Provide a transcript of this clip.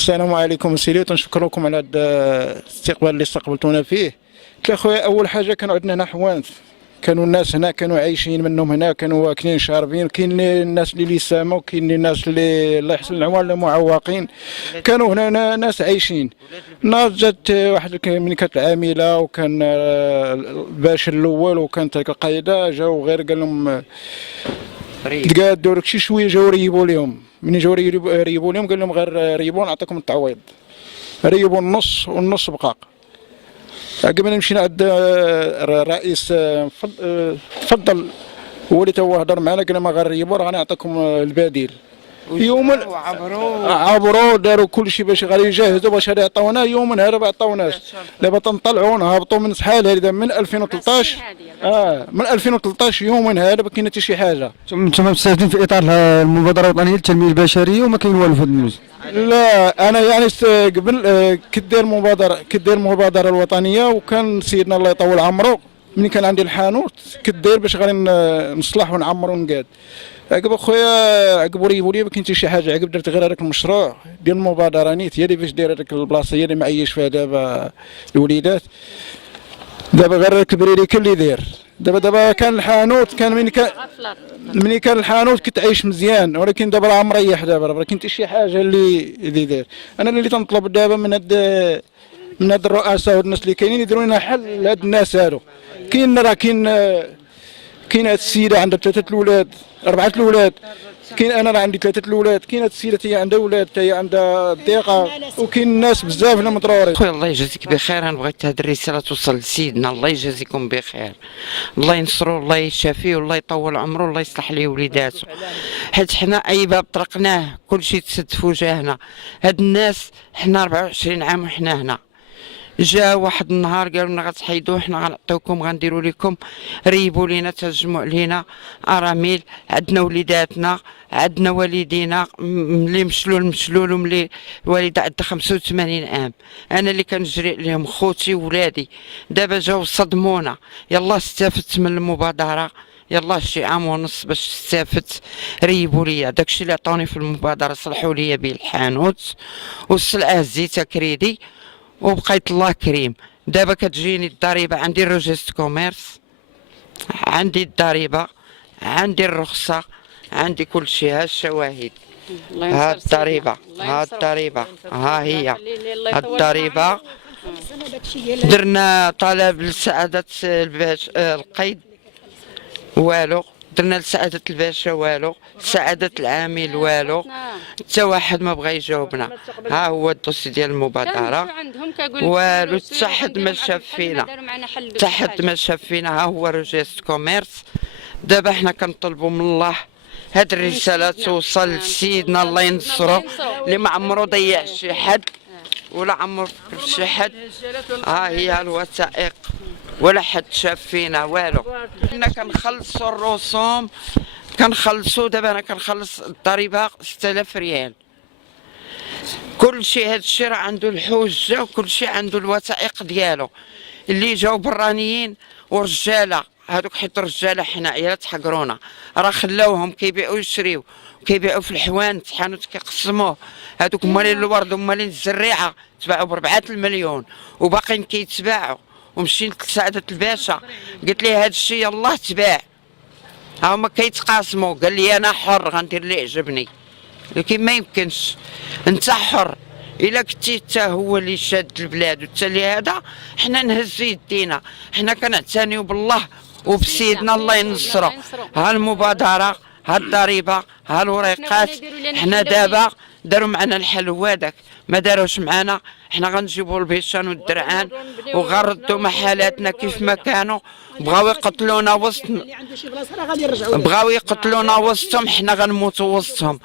السلام عليكم سيدي، تنشكركم على هذا الاستقبال اللي استقبلتونا فيه. قلت خويا اول حاجه كانوا عندنا هنا حوانت، كانوا الناس هنا كانوا عايشين منهم هنا، كانوا واكلين شاربين. كاين الناس اللي ساموا وكاين الناس اللي الله يحسن العوان اللي معوقين، كانوا هنا ناس عايشين. ناض جات واحد من كانت العامله وكان الباشا الاول وكانت القايده، جاو غير قال لهم تقادوا لك شي شويه، جاو ريبوا لهم. من جاو ريبوا لهم قال لهم غير ريبوا نعطيكم التعويض. ريبوا النص والنص بقى. قبل مشينا عند الرئيس، تفضل هو اللي تو هضر معنا قال ما غنريبوا راه غنعطيكم البديل. يوم عبروا داروا كل شيء باش غادي يجهزوا باش غادي يعطيونا. يوم نهار ما عطاوناش. دابا تنطلعوا نهبطوا من شحال هذا من 2013. من 2013 يوم هذا ما كاين حتى شي حاجه. انتم مستهدفين في اطار المبادره الوطنيه للتنميه البشريه وما كاين والو في هذا النوز. لا انا يعني قبل كدير المبادره الوطنيه، وكان سيدنا الله يطول عمره ملي كان عندي الحانوت كدير باش غادي نصلح ونعمر ونقاد. عقب اخويا عقب ريبوا لي ما كاين حتى شي حاجه. عقب درت غير هذاك المشروع ديال المبادره نيت، هي اللي باش داير هذيك البلاصه، هي اللي معيش فيها دابا الوليدات. دابا غير هذاك البريريكا اللي داير. دابا كان الحانوت، كان ملي كان الحانوت كنت عايش مزيان، ولكن دابا راه مريح. دابا راه كاين حتى شي حاجه اللي داير. انا اللي تنطلب دابا من هاد الرؤساء والناس اللي كاينين يديروا لنا حل لهاد الناس هادو. كاين هاد السيده عندها 3 الاولاد 4 الاولاد. كاين انا راه عندي 3 الاولاد. كاين هاد السيده هي عندها اولاد، هي عندها ضيقه، وكاين الناس بزاف اللي مضرورين. خويا الله يجازيك بخير. انا بغيت هذه الرساله توصل لسيدنا، الله يجازيكم بخير، الله ينصرو، الله يشافيه، والله يطول عمره، الله يصلح ليه وليداته. حيت حنا اي باب طرقناه كلشي تسد في وجهنا. هاد الناس حنا 24 عام وحنا هنا. جا واحد النهار قالوا لنا غتحيدوا، حنا غنعطيوكم غنديروا لكم. ريبوا لينا، تجمع لينا اراميل، عندنا وليداتنا، عندنا والدينا ملي مشلول وملي الوالده عندها 85 عام. انا اللي كنجري عليهم خوتي وولادي. دابا جاو صدمونا. يلا استفدت من المبادره، يلا شي عام ونص باش استفدت. ريبوا ليا داكشي اللي عطوني في المبادره، صلحوا ليا به الحانوت والسلعه زيتها كريدي، وبقيت الله كريم. دابا كتجيني الضريبه، عندي الروجيست كوميرس، عندي الضريبه، عندي الرخصه، عندي كل شيء. ها الشواهد، ها الضريبه، ها الضريبه، ها هي الضريبه. درنا طلب لسعاده القيد والو، درنا لسعادة الباشا والو، سعادة العامل والو، حتى واحد ما بغى يجاوبنا. ها هو الدوسي ديال المبادرة والو، حتى حد ما شاف فينا، حتى حد ما شاف فينا. ها هو روجيست كوميرس. دابا حنا كنطلبوا من الله هاد الرسالة توصل لسيدنا، الله ينصرو، اللي ما عمرو ضيع شي حد ولا عمرو فكر شي حد. ها هي الوثائق، ولا حد شاف فينا والو. حنا كنخلصوا الرسوم، كنخلصوا. دابا انا كنخلص الضريبه 6000 ريال. كل شيء هذا الشيء راه عنده الحجه، وكل شيء عنده الوثائق ديالو. اللي جاو برانيين ورجاله، هذوك حيت الرجاله حنا عيالات حقرونا، راه خلاوهم كيبيعوا يشريو، كيبيعوا في الحوانت حانوت كيقسموه. هذوك مالين الورد ومالين الزريعه تباعوا ب4 المليون وباقيين كيتباعوا. ومشيت لسعادة الباشا قلت ليه هذا الشيء يلاه تباع. هما كيتقاسموا، قال لي انا حر غندير اللي عجبني، لكن ما يمكنش. انت حر، الا كنتي حتى هو اللي شاد البلاد وحتى اللي هذا، حنا نهزوا يدينا. حنا كنعتنيو بالله وبسيدنا، الله ينصرو. ها المبادره، ها الضريبه، ها الوريقات. حنا دابا داروا معنا الحل هو هذاك، ما داروش معنا. حنا غنجيبوا البيشان والدرعان وغنردوا محلاتنا كيف ما كانوا. بغاو يقتلونا وسطهم، حنا غنموتوا وسطهم.